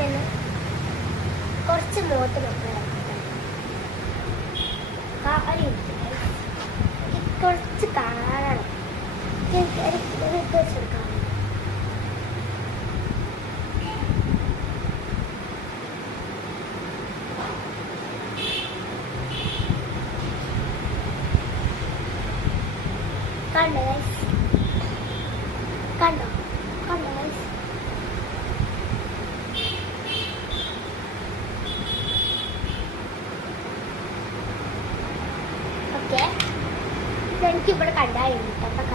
തന്നെ കുറച്ച് മുഖത്ത് നോക്കുക. കുറച്ച് കാണണം വെച്ചെടുക്കാം. കണ്ടോ ഗൈസ്? കണ്ടോ കണ്ടോ ഗൈസ്? ഓക്കെ, ഇതെനിക്കിവിടെ കണ്ടായിരുന്നു കേട്ടോ.